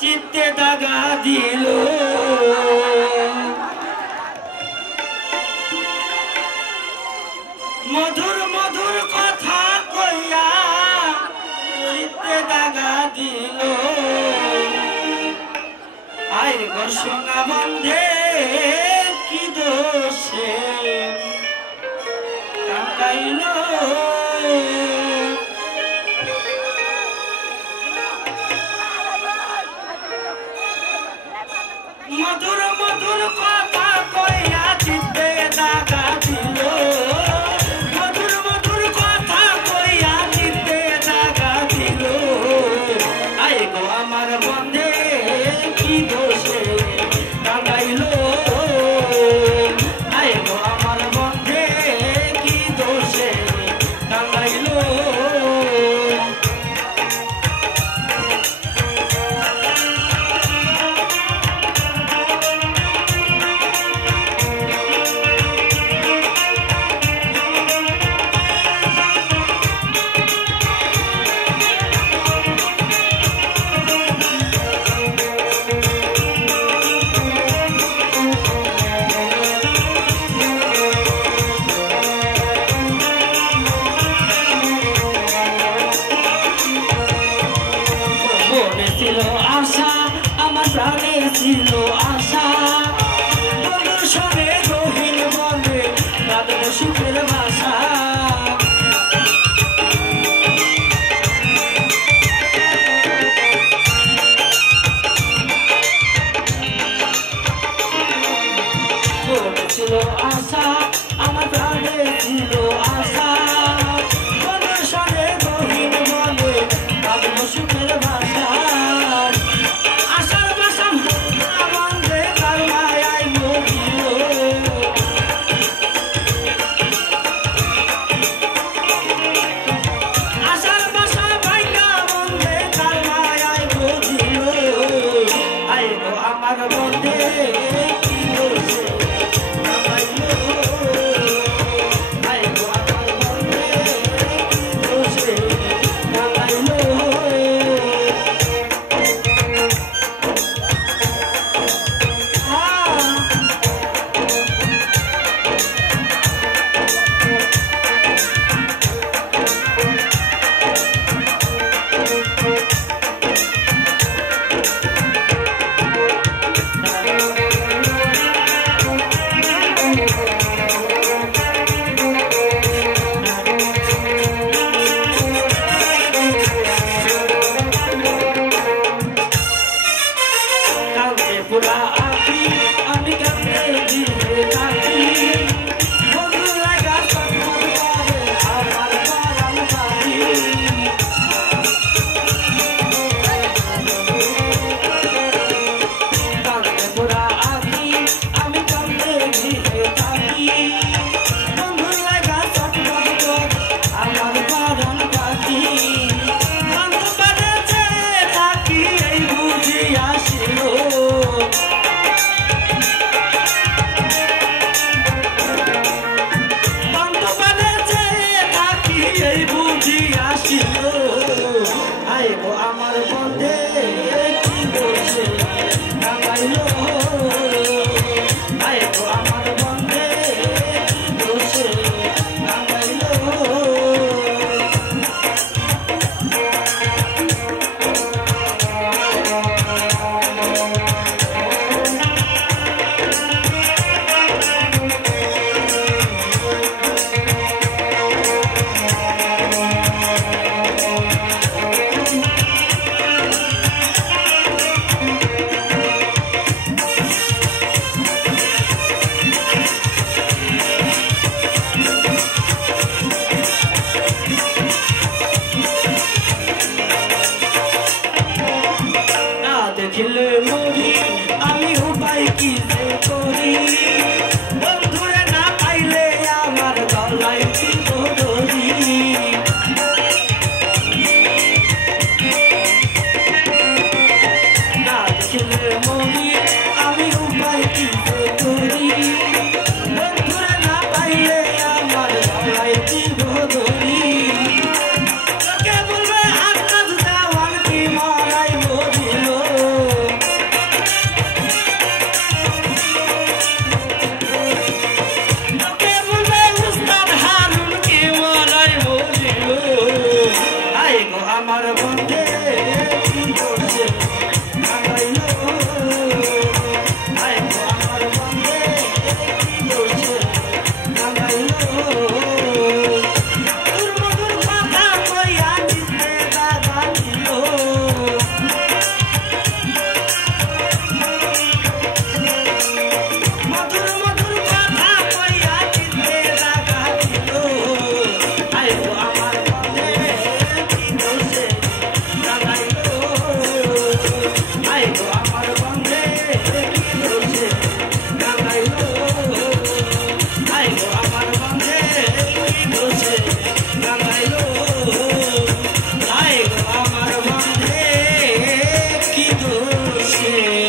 চিত্তে দাগা দিল মধুর মধুর কথা কইয়া চিত্তে দাগা দিল আয় গো সোনা বন্ধে কি দোষে কাঁদাইল মধুর মধুর কথা কইয়া চিত্তে দাগা দিল মধুর মধুর কথা কইয়া চিত্তে দাগা দিল আয় গো আমার বন্ধে কি দোষে কাঁদাইল আয় গো আমার বন্ধে কি দোষে কাঁদাইল ছিল আশা আমার প্রাণে ছিল আশা বন্ধুর সঙ্গে গহীন বনে কাঁদব সুখের ভাষা ছিল আশা আমার প্রাণে ছিল আশা বন্ধুর সঙ্গে গহীন বনে কাঁদব সুখের ভাষা আমার বন্ধে কি দোষে কাঁদাইল আয় গো আমার বন্ধে কি দোষে কাঁদাইল পুরা আঁকি আমি কেমনে দিতে থাকি বন্ধু লাগা সম্মান করে আমার পরাণ পাখি পুরা আঁকি আমি কেমনে দিতে থাকি বন্ধু লাগা সম্মান করে আমার পরাণ পাখি বন্ধু বাড়েছে থাকি এই বুঝি আসিল আয় গো আমার বন্ধে কি দোষে কাঁদাইল আয় গো আমার বন্ধে কি দোষে কাঁদাইল দেখিলে মরি আমি উপায় কি যে করি বন্ধুরে না পাইলে আমার গলায় কি দড়ি না দেখিলে মরি আমি উপায় কি যে করি বন্ধুরে না পাইলে আমার গলায় কি দড়ি কে বলবে হাত দেওয়ান কি মারাই মরিল দোষে